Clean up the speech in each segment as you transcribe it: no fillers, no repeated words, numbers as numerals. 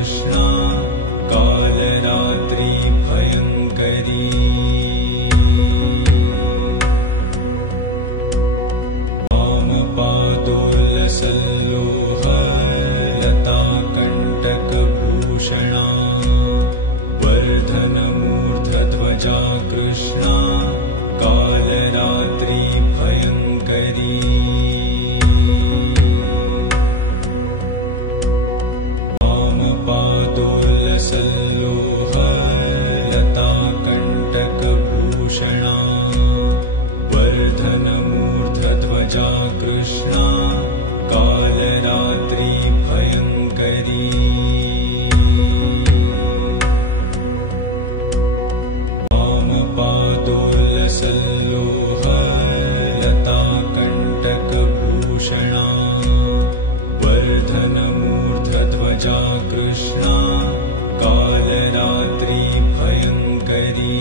Krishna Kalratri भयङ्करी वामपादोल्लसल्लोहलताकण्टकभूषणा वर्धनमूर्धध्वजा Krishna Kalratri भयङ्करी वामपादोल्लसल्लोहलताकण्टकभूषणा वर्धनमूर्धध्वजा Krishna Kalratri भयङ्करी वामपादोल्लसल्लोहलताकण्टकभूषणा वर्धनमूर्धध्वजा Krishna Kalratri भयङ्करी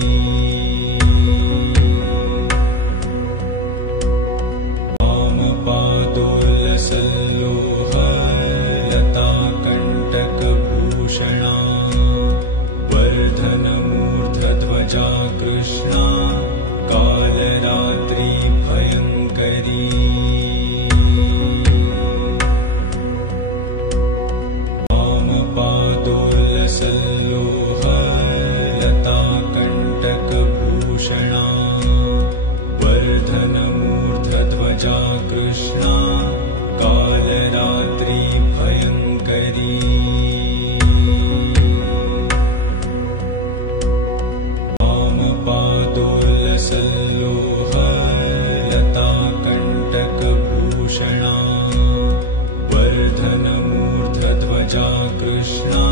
वामपादोल्लसल्लोहलताकण्टकभूषणा वर्धनमूर्धध्वजा Krishna Kalratri भयङ्करी वामपादोल्लसल्लोहलताकण्टकभूषणा वर्धनमूर्धध्वजा Krishna Kalratri भयङ्करी वामपादोल्लसल्लोहलताकण्टकभूषणा वर्धनमूर्धध्वजा Krishna